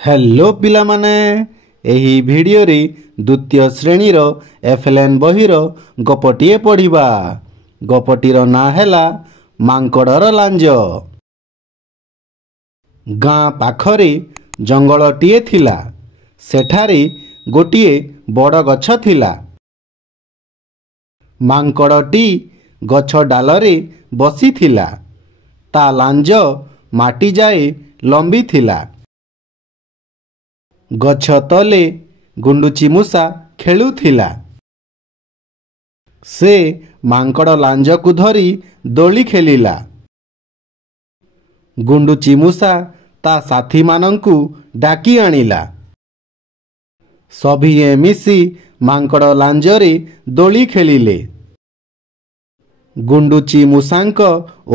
Hello पिला माने एही भिडियो रे द्वितीय श्रेणी रो एफएलएन बहिरो गपटिए पढ़िबा। गपटीर ना हैला मांकड़र लांज। गाँ पाखरे जंगलटिए थिला। सेठारे गोटिए बड़ गछ थिला। मांकड़टी गछ डालरे बसी थिला। ता लांज माटी जाए लंबी थिला। गछ तले गुंडुची मूषा खेलुथिला। से मांकड़ लांज को धरी दोली खेलिला। गुंडुची मूषा ता साथी मानंकु डाकी आनिला। सभिए मिसी मांकड़ लांजरे दोली खेलिले। गुंडुची मूषांक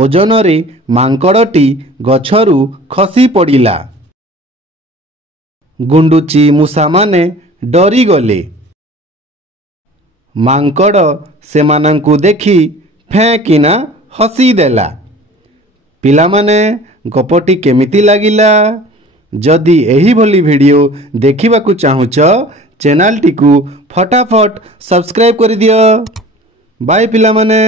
ओजनरे मांकड़टी गछरु खसी पड़िला। गुंडुची मूषा माने डरी गले। मांकड़ सेमानंकु देखी फेंकिना हसी देला। पिला माने गपटी केमिति लागिला? जदि एही भली वीडियो देखिबाकु चाहुच चैनल टिकु फटाफट सब्सक्राइब कर दियो। बाय पिला माने।